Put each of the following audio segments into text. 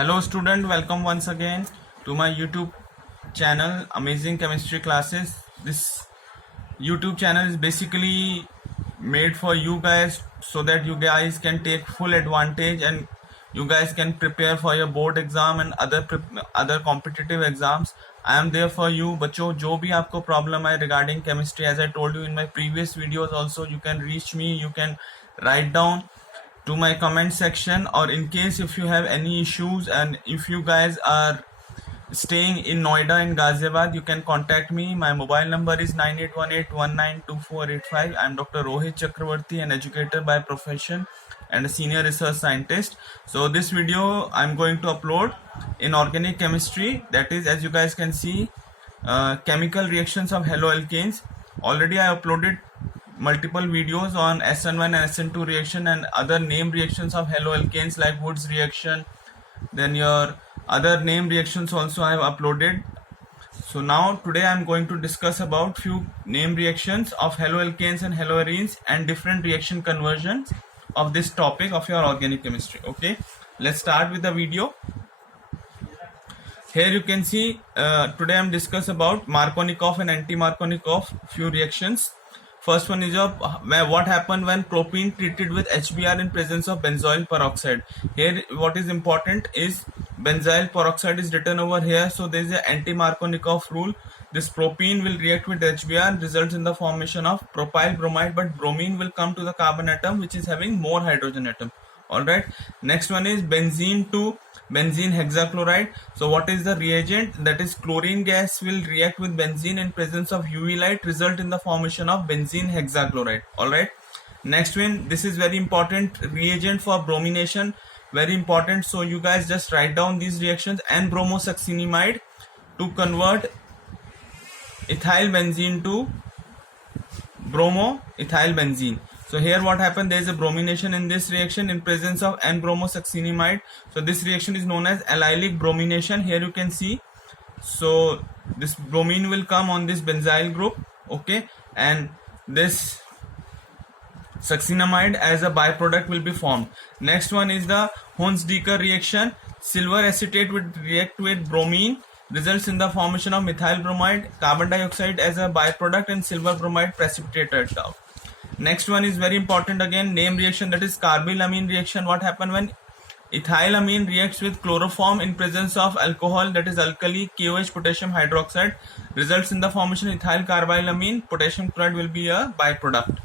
Hello student, welcome once again to my YouTube channel Amazing Chemistry Classes. This YouTube channel is basically made for you guys so that you guys can take full advantage and you guys can prepare for your board exam and other competitive exams. I am there for you. बच्चों जो भी आपको problem है regarding chemistry, as I told you in my previous videos also, you can reach me, you can write down to my comment section, or in case if you have any issues and if you guys are staying in Noida and Ghaziabad, you can contact me. My mobile number is 9818192485. I am Dr. Rohit Chakravarti, an educator by profession and a senior research scientist. So this video I'm going to upload in organic chemistry, that is, as you guys can see, chemical reactions of haloalkanes. Already I uploaded multiple videos on SN1 and SN2 reaction and other name reactions of haloalkanes like Wood's reaction. Then your other name reactions also I have uploaded. So now today I am going to discuss about few name reactions of haloalkanes and haloarenes and different reaction conversions of this topic of your organic chemistry. Okay, let's start with the video. Here you can see today I am discuss about Markovnikov and anti-Markovnikov few reactions. First one is what happened when propene treated with HBr in presence of benzoyl peroxide. Here what is important is benzyl peroxide is written over here, so there is an anti-Markovnikov rule. This propene will react with HBr and results in the formation of propyl bromide, but bromine will come to the carbon atom which is having more hydrogen atom. Alright, next one is benzene to benzene hexachloride. So what is the reagent? That is chlorine gas will react with benzene in presence of UV light, result in the formation of benzene hexachloride. Alright, next one, this is very important reagent for bromination, very important, so you guys just write down these reactions. N-bromosuccinimide to convert ethyl benzene to bromoethyl benzene. So here what happened, there is a bromination in this reaction in presence of N-bromosuccinimide. So this reaction is known as allylic bromination. Here you can see, so this bromine will come on this benzyl group, okay, and this succinimide as a byproduct will be formed. Next one is the Hunsdecker reaction. Silver acetate would react with bromine, results in the formation of methyl bromide, carbon dioxide as a byproduct, and silver bromide precipitated out. Next one is very important again, name reaction, that is carbylamine reaction. What happened when ethylamine reacts with chloroform in presence of alcohol, that is alkali KOH potassium hydroxide, results in the formation of ethyl carbylamine, potassium chloride will be a byproduct.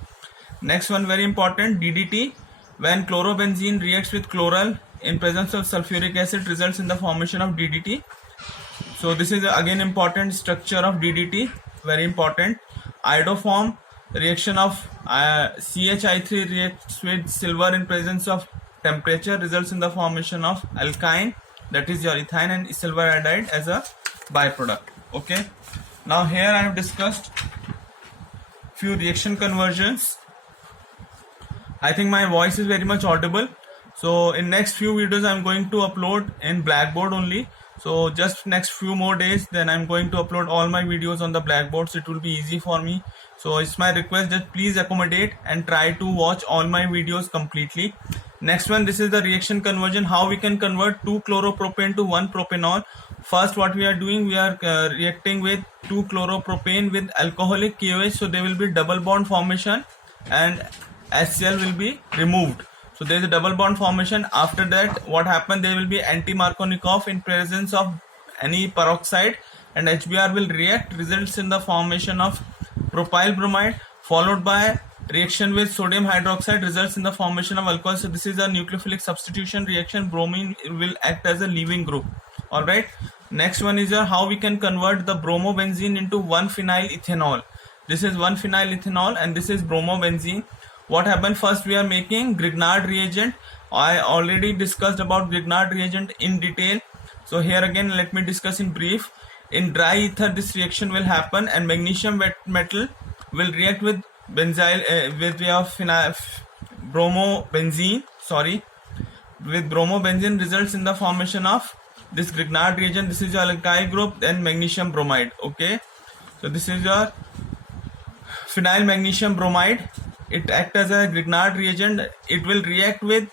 Next one very important, DDT, when chlorobenzene reacts with chloral in presence of sulfuric acid, results in the formation of DDT. So this is again important structure of DDT, very important. Iodoform reaction of CHI3 reacts with silver in presence of temperature, results in the formation of alkyne, that is your ethine and silver iodide as a byproduct. Okay, now here I have discussed few reaction conversions. I think my voice is very much audible. So in next few videos I am going to upload in Blackboard only. So just next few more days, then I'm going to upload all my videos on the Blackboard, so it will be easy for me. So it's my request that please accommodate and try to watch all my videos completely. Next one, this is the reaction conversion, how we can convert 2-chloropropane to 1-propanol. First what we are doing, we are reacting with 2-chloropropane with alcoholic KOH, so there will be double bond formation and HCl will be removed. So there is a double bond formation. After that what happened, there will be anti-Markovnikov in presence of any peroxide and HBr will react, results in the formation of propyl bromide, followed by reaction with sodium hydroxide, results in the formation of alcohol. So this is a nucleophilic substitution reaction. Bromine will act as a leaving group. Alright, next one is how we can convert the bromobenzene into 1-phenyl ethanol. This is 1-phenyl ethanol and this is bromobenzene. What happened, first we are making Grignard reagent. I already discussed about Grignard reagent in detail, so here again let me discuss in brief. In dry ether this reaction will happen and magnesium metal will react with benzyl with bromobenzene, with bromobenzene, results in the formation of this Grignard reagent. This is your alkyl group, then magnesium bromide. Okay, so this is your phenyl magnesium bromide. It acts as a Grignard reagent. It will react with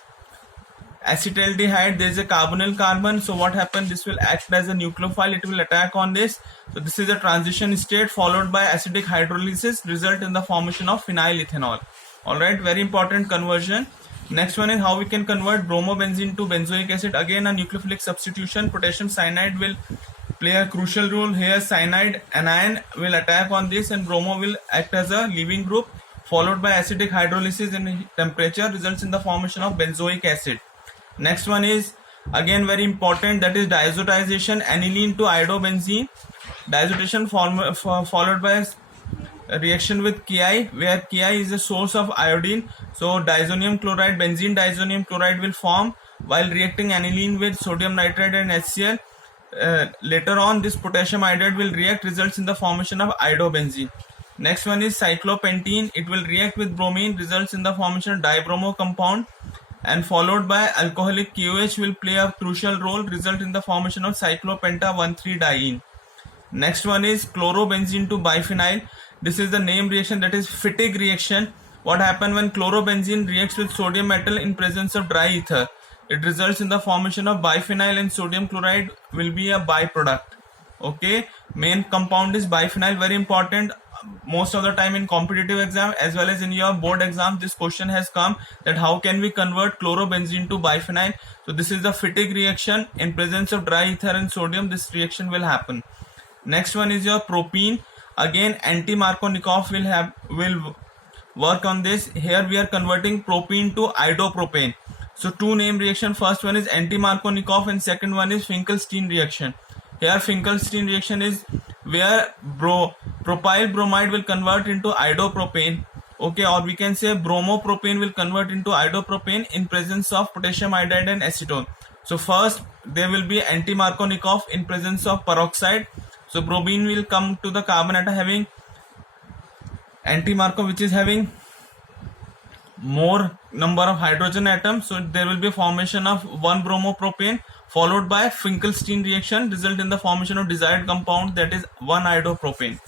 acetaldehyde, there is a carbonyl carbon. So what happens? This will act as a nucleophile. It will attack on this. So this is a transition state followed by acidic hydrolysis, result in the formation of phenylethanol. All right, very important conversion. Next one is how we can convert bromobenzene to benzoic acid. Again, a nucleophilic substitution. Potassium cyanide will play a crucial role here. Cyanide anion will attack on this, and bromo will act as a leaving group, followed by acidic hydrolysis and temperature results in the formation of benzoic acid. Next one is again very important, that is diazotization, aniline to iodobenzene. Diazotation followed by a reaction with Ki, where Ki is a source of iodine. So diazonium chloride, benzene diazonium chloride will form while reacting aniline with sodium nitrate and HCl. Later on, this potassium iodide will react, results in the formation of iodobenzene. Next one is cyclopentene. It will react with bromine, results in the formation of dibromo compound, and followed by alcoholic KOH will play a crucial role, result in the formation of cyclopenta 1,3-diene. Next one is chlorobenzene to biphenyl. This is the name reaction, that is Fittig reaction. What happens when chlorobenzene reacts with sodium metal in presence of dry ether? It results in the formation of biphenyl, and sodium chloride will be a byproduct. Okay, main compound is biphenyl, very important. Most of the time in competitive exam as well as in your board exam, this question has come, that how can we convert chlorobenzene to biphenyl. So this is the Fittig reaction. In presence of dry ether and sodium, this reaction will happen. Next one is your propene. Again, anti-Markovnikov will work on this. Here we are converting propene to iodo-propane. So two name reaction. First one is anti-Markovnikov and second one is Finkelstein reaction. Here Finkelstein reaction is where propyl bromide will convert into iodopropane. Okay, or we can say bromopropane will convert into iodopropane in presence of potassium iodide and acetone. So first there will be anti-Markovnikov in presence of peroxide. So bromine will come to the carbon atom having anti-Markov, which is having more number of hydrogen atoms. So there will be a formation of 1 bromopropane followed by Finkelstein reaction, result in the formation of desired compound, that is 1 iodopropane.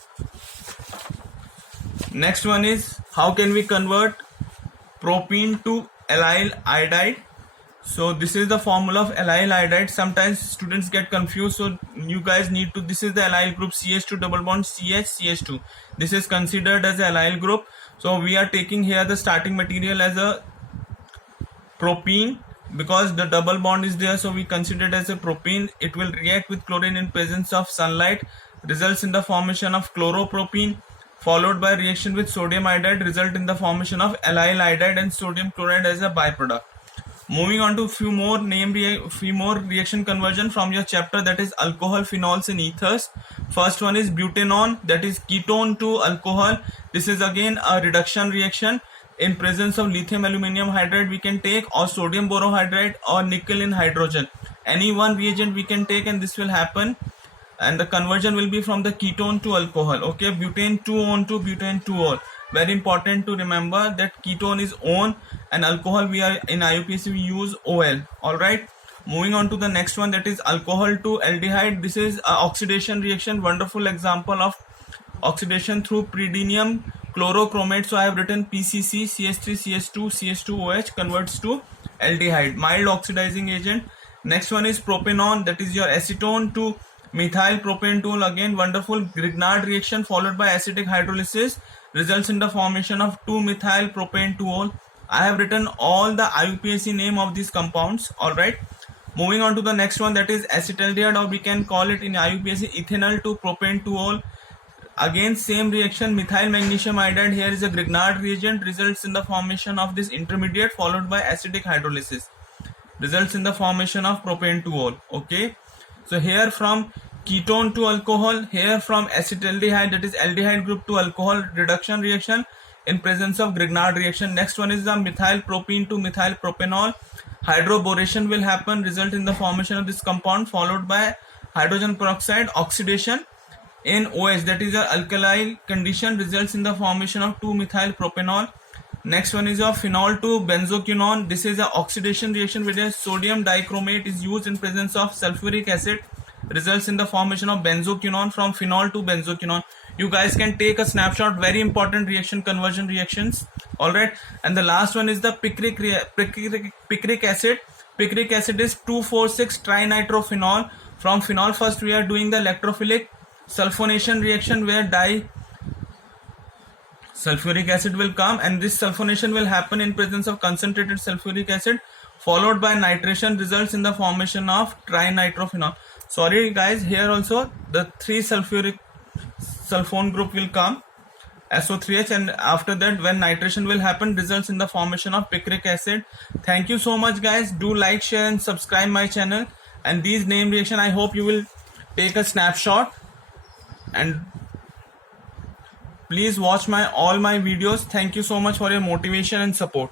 Next one is how can we convert propene to allyl iodide. So this is the formula of allyl iodide. Sometimes students get confused, so you guys need to, this is the allyl group, CH2 double bond CH CH2. This is considered as an allyl group. So we are taking here the starting material as a propene because the double bond is there, so we consider it as a propene. It will react with chlorine in presence of sunlight, results in the formation of chloropropene, followed by reaction with sodium iodide, result in the formation of allyl iodide and sodium chloride as a byproduct. Moving on to few more reaction conversion from your chapter, that is alcohol, phenols and ethers. First one is butanone, that is ketone to alcohol. This is again a reduction reaction. In presence of lithium aluminum hydride we can take, or sodium borohydride, or nickel in hydrogen. Any one reagent we can take and this will happen, and the conversion will be from the ketone to alcohol. Okay, butane 2-on to butane 2-ol. Very important to remember that ketone is on and alcohol, we are in IUPAC we use OL. Alright, moving on to the next one, that is alcohol to aldehyde. This is a oxidation reaction, wonderful example of oxidation through pyridinium chlorochromate. So I have written PCC, CH3 CH2 CH2OH converts to aldehyde, mild oxidizing agent. Next one is propanone, that is your acetone to methyl propanetol. Again wonderful Grignard reaction followed by acidic hydrolysis, results in the formation of 2-methyl propanetol. I have written all the IUPAC name of these compounds. Alright, moving on to the next one, that is acetaldehyde, or we can call it in IUPAC ethanol to propanetol. Again same reaction, methyl magnesium iodide, here is a Grignard reagent, results in the formation of this intermediate followed by acidic hydrolysis, results in the formation of propanetol. Okay, so here from ketone to alcohol, here from acetaldehyde, that is aldehyde group to alcohol, reduction reaction in presence of Grignard reaction. Next one is the methyl propene to methyl propanol, hydroboration will happen, result in the formation of this compound followed by hydrogen peroxide oxidation in OH, that is a alkali condition, results in the formation of 2-methyl propanol. Next one is a phenol to benzoquinone. This is an oxidation reaction where sodium dichromate is used in presence of sulfuric acid, results in the formation of benzoquinone, from phenol to benzoquinone. You guys can take a snapshot, very important reaction conversion reactions. Alright, and the last one is the picric acid. Picric acid is 2,4,6 trinitrophenol. From phenol, first we are doing the electrophilic sulfonation reaction where sulfuric acid will come, and this sulfonation will happen in presence of concentrated sulfuric acid followed by nitration, results in the formation of trinitrophenol. Sorry guys, here also the 3 sulfuric sulfone group will come, SO3H, and after that when nitration will happen, results in the formation of picric acid. Thank you so much guys. Do like, share and subscribe my channel. And these name reaction, I hope you will take a snapshot and please watch all my videos. Thank you so much for your motivation and support.